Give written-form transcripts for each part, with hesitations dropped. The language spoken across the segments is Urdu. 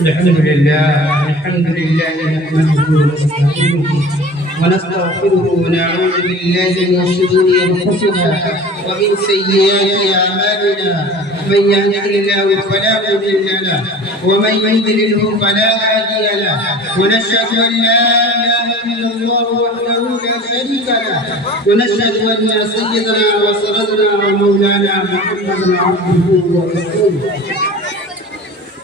الحمد لله نحمده ونستعينه ونستغفره ونعوذ بالله من شرور انفسنا ومن سيئات اعمالنا. من يهده الله فلا مضل له ومن يضلله فلا هادي له. ونشهد ان لا اله الا الله وحده لا شريك له ونشهد ان سيدنا وسندنا ومولانا محمدا عبده ورسوله.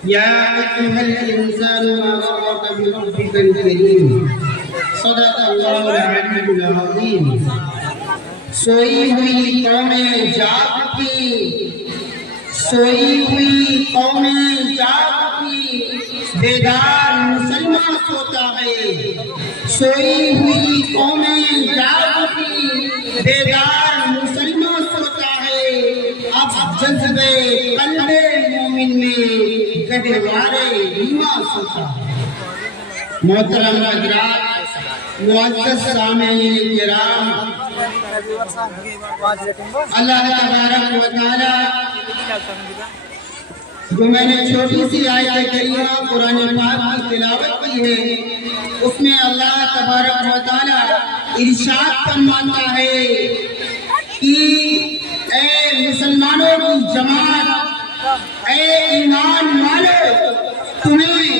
يا أيها الإنسان ما غرك بربك الكريم صدق الله العلي العظيم. سوئی ہوئی قومیں جاگتی، سوئی ہوئی قومیں جاگتی، بیدار مسلمان سوتا ہے. سوئی ہوئی قومیں جاگتی، بیدار مسلمان سوتا ہے. اب جذبے قلب مومن میں گہوارے ایمان سوتا ہے. محترم حضرات، معزز سامعین کرام، اللہ تبارک و تعالی جو میں نے چھوٹی سی آیت کریمہ قرآن پاک کی تلاوت کی ہے، اس میں اللہ تبارک و تعالی ارشاد فرماتا ہے کہ اے مسلمانوں کی جماعت، اے ایمان والو، تمہیں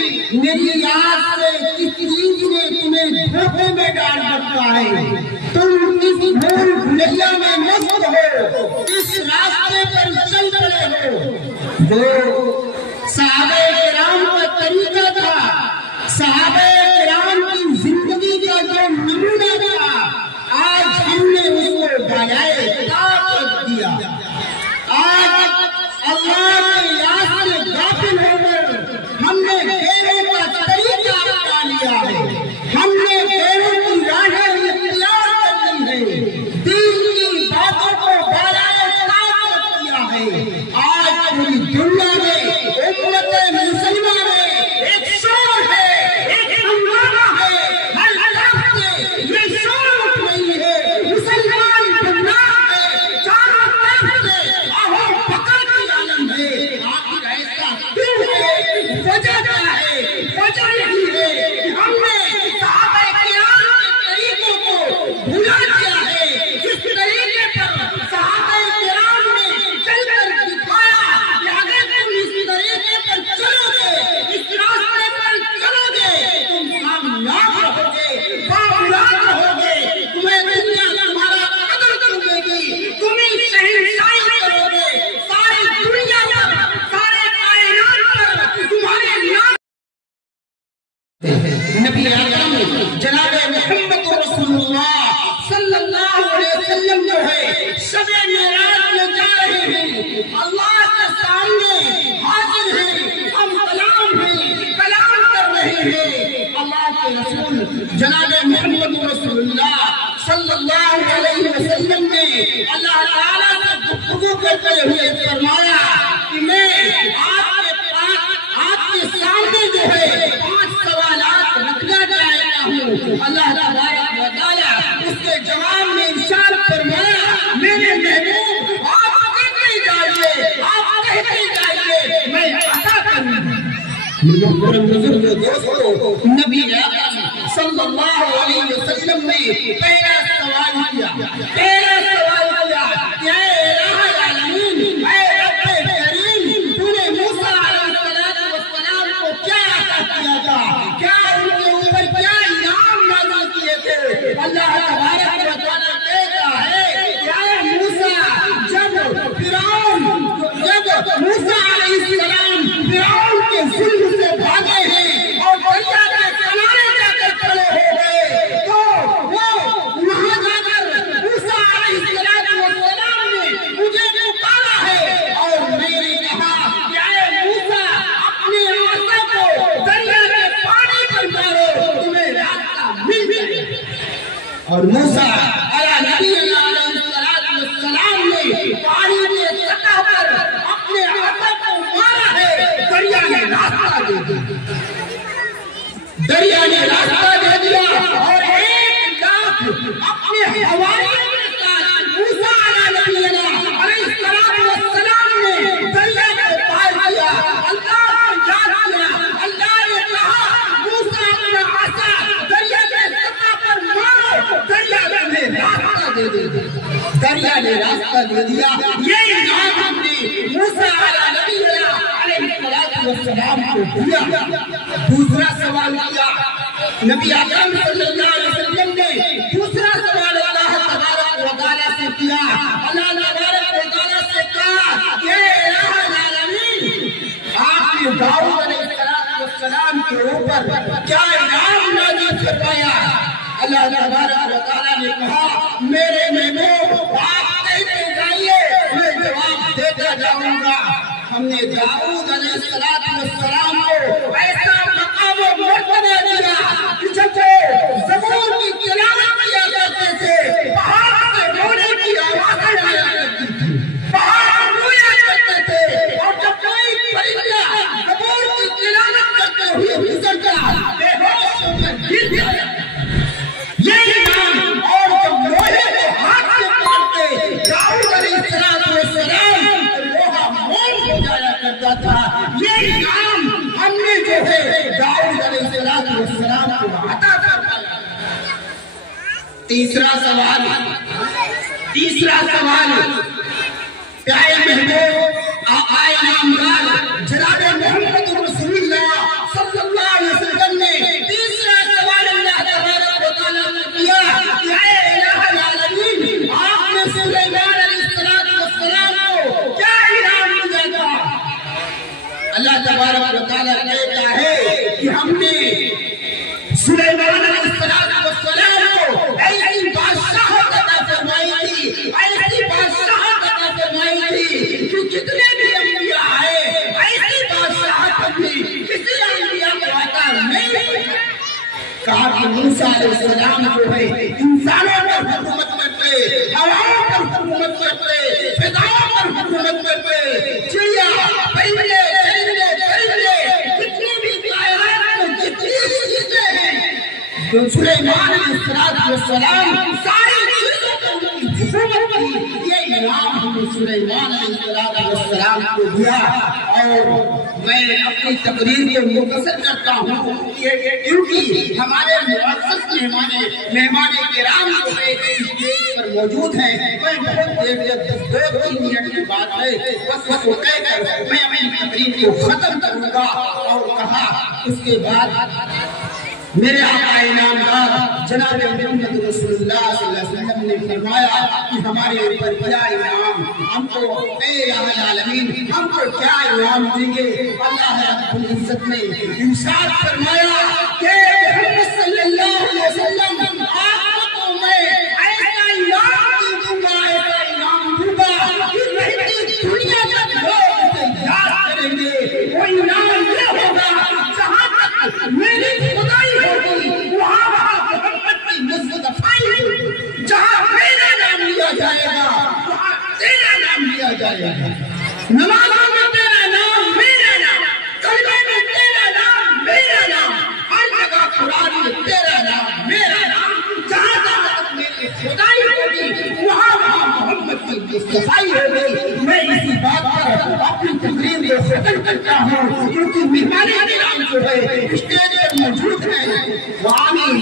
میری یاد سے کس چیز نے تمہیں دھوکے میں ڈال رکھا ہے؟ تم کس بھول بھلیا میں مست ہو، کس راستے پر چل رہے ہو؟ جو صحابہ کرام کا طریقہ تھا، صحابہ کرام کی زندگی کا جو نمونہ تھا، آج ہم نے اس کو بجائے طاقت دیا. آج اللہ کے یاد سے غافل ہو کر ہم نے غیروں کا طریقہ اپنا لیا ہے، ہم نے غیروں کی راہیں اختیار کر لی ہے، دین کی باتوں کو بالائے طاقت کیا ہے. آج پوری دنیا میں امت مسلمہ میں ایک شور ہے، ایک ہنگامہ ہے، ہر طرف سے یہ شور اٹھ رہی ہے، مسلمان گمراہ ہے، چاروں طرف سے آہو پکڑ کی عالم ہے. آخر ایسا کیوں ہے؟ وجہ کیا ہے؟ وجہ یہی ہے کہ ہم نے صحابہ کرام کے طریقوں کو بھلا دیا ہے. جس طریقے پر صحابہ کرام نے چل کر دکھایا کہ اگر تم اس طریقے پر چلو گے، اس راستے پر چلو گے، تم کامیاب رہو گے، کامیاب رہو گے. تمہیں دنیا تمہارا قدر کرے گی، تمہیں شہنشاہی کرو گے، ساری دنیا پر، سارے کائنات پر تمہارے نام. نبی اکرم جناب محمد رسول اللہ صلی اللہ علیہ وسلم جو ہے شب معراج میں جا رہے ہیں، اللہ کے سامنے حاضر ہیں، ہم کلام ہیں، کلام کر رہے ہیں. اللہ کے رسول جناب محمد رسول اللہ صلی اللہ علیہ وسلم نے اللہ تعالیٰ سے گفتگو کرتے ہوئے فرمایا کہ میں آپ کے سامنے جو ہے 5 سوالات رکھنا چاہتا ہوں. اللہ تبارک و تعالیٰ اس کے جواب میں ارشاد فرمایا، میرے محبوب آپ کہتے جائیے، آپ کہتے جائیے، میں عطا کروں گا. محترم بزرگ دوستو، نبی اکرم صلی اللہ علیہ وسلم نے پہلا سوال کیا کہ اے الہ العالمین، اے رب کریم، تو نے موسیٰ علیہ السلام کو کیا عطا کیا تھا؟ کیا ان کے اوپر کیا انعام نازل کیے تھے؟ اللہ تبارک و تعالیٰ کہتا ہے کہ اے موسیٰ، جب موسیٰ علیہ السلام فرعون کے ظلم سے بھاگے ہیں اور دریا کے کنارے جا کر کھڑے ہو گئے، تو وہ وہاں جا کر موسیٰ علیہ السلام نے مجھے پکارا ہے اور میں نے کہا کہ اے موسیٰ، اپنے آسا کو دریا کے پانی پر مارو، تمہیں راستہ مل جائے. اور موسیٰ علیہ نبی علیہ السلام نے پانی کے سطح پر اپنے آسا کو مارا ہے، دریا نے راستہ دے دیا. دریا نے راستہ دے دیا اور 1 لاکھ اپنے حواریوں کے ساتھ موسیٰ علیہ نبی علیہ السلام نے دریا کو پار کیا. اللہ کو یاد کیا، اللہ دے دے دریا نے راستہ دے دیا. یہ انعام ہم نے موسیٰ علیہ السلام کو دیا. دوسرا سوال کیا نبی اکرم صلی اللہ علیہ وسلم نے؟ دوسرا سوال اللہ تبارک و تعالیٰ سے کیا. اللہ تبارک و تعالیٰ سے کہا کہ الہ العالمین آپ نے داؤد علیہ السلام کے اوپر کیا انعام نازل فرمایا؟ اللہ تبارک و تعالیٰ نے کہا میرے محبوب آپ کہتے جائیے میں جواب دیتا جاؤں گا. ہم نے داؤد علیہ السلام کو ایسا مقام و مرتبہ دیا کہ جب وہ زبور کی تلاوت کیا کرتے تھے پہاڑ سے رونے کی آوازیں آیا کرتی تھی, پہاڑ رویا کرتے تھے, اور جب کوئی فرشتہ زبور کی تلاوت کرتے ہوئے گزرتا بے ہوش ہو کر گر جایا. یہ انعام. اور جب لوہے کو ہاتھ سے پکڑتے داؤد علیہ السلام لوہا موم ہو جایا کرتا تھا. یہ انعام ہم نے جو ہے داؤد علیہ السلام کو عطا فرمایا. تیسرا سوال پیارے محبوب آقائے نامدار جناب محمد رسول اللہ صلی اللہ علیہ وسلم نے تیسرا سوال اللہ تبارک و تعالیٰ سے کیا کہ اے الہ العالمین آپ نے سلیمان علیہ السلام کو کیا انعام دیا تھا؟ اللہ تبارک و تعالیٰ کہتا ہے کہ ہم نے سلیمان علیہ السلام کو ایسی بادشاہت عطا فرمائی تھی, ایسی بادشاہت عطا فرمائی تھی کہ جتنے بھی انبیاء آئے ایسی بادشاہت بھی کسی انبیاء کو عطا نہیں. کہا کہ موسیٰ علیہ السلام جو ہے انسانوں پر حکومت کرتے, ہواؤں پر حکومت کرتے, فضاؤں پر حکومت کرتے, چڑیا پرندے جتنی بھی کائنات میں جتنی چیزیں ہیں سلیمان علیہ السلام ساری چیزوں پر ان کی حکومت کی. یہ انعام ہم نے سلیمان علیہ السلام کو دیا. اور میں اپنی تقریر کو مختصر کرتا ہوں کیونکہ ہمارے معزز مہمان کرام جو اسٹیج پر موجود ہیں میں بہت دیر 2-3 منٹ کی بات ہے بس وہ کہہ کر میں اپنی تقریر کو ختم کروں گا. اور کہا اس کے بعد میرے آقا نامدار جناب محمد رسول اللہ صلی اللہ علیہ وسلم نے فرمایا کہ ہمارے اوپر کیا انعام, ہم کو اے الہ العالمین ہم کو کیا انعام دیں گے؟ اللہ رب العزت نے ارشاد فرمایا کہ محمد صلی اللہ علیہ وسلم آپ کو میں ایسا انعام دوں گا, ایسا انعام دوں گا کہ رہتی دنیا تک لوگ اسے یاد کریں گے. وہ انعام یہ ہوگا جہاں تک میری خدائی ہوگی وہاں محمد کی مصطفائی ہوگی. جہاں میرا نام لیا جائے گا وہاں تیرا نام لیا جائے گا. نمازوں میں تیرا نام, میرا نام, کلمے میں تیرا نام, میرا نام, ہر جگہ قرآن میں تیرا نام, میرا نام. جہاں تک میری خدائی ہوگی وہاں محمد کی مصطفائی ہوگی. میں اسی بات پر اپنی تقریر کو ختم کرتا ہوں کیونکہ مہمان کرام جو ہے اسٹیج پر موجود ہیں. وآمین.